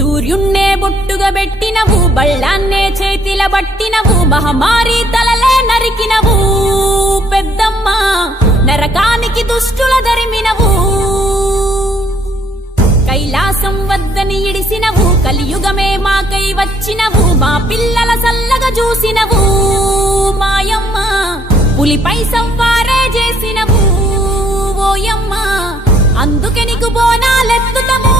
సూర్యున్నే బొట్టుగా పెట్టినవు, బళ్ళాన్నే చేతిల బట్టినవు, మహమారి తలలే నరికినవు పెద్దమ్మ, నరకానికి దుష్టుల దరిమినవు. కైలాసం వద్దని ఇడిసినవు, కలియుగమే మాకై వచ్చినవు, మా పిల్లల సల్లగా చూసినవు మాయమ్మ, పులిపై సవ్వారే చేసినవు ఓయమ్మ, అందుకే నీకు బోనాలెత్తుతము.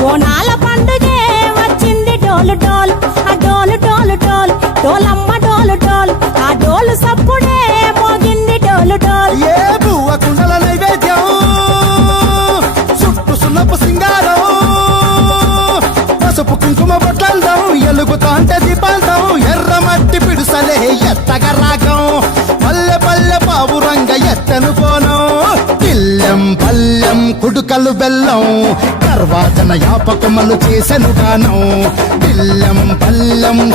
బోనాల పండుగే వచ్చింది డోలు డోల్, ఆ డోలు డోలు డోల్, డోలమ్మ డోలు డోల్, ఆ డోలు సప్పుడే మోగింది డోలు డోల్. ఏ బువ్వ కుండల నైవేద్యం, చుట్టు సున్నపు సింగారం, పసుపు కుంకుమ బొట్లందం, ఎలుగుతాంటే దీపాంతం, ఎర్ర మట్టి పిడుసలే ఎత్తగ రాగం, పల్లె పల్లె పావురంగ ఎత్తను కోనం, పిల్లెం పల్లెం కుడుకలు బెల్లం, తర్వాతన యాపకమలు చేసెను గానం, పిల్లెం పల్లెం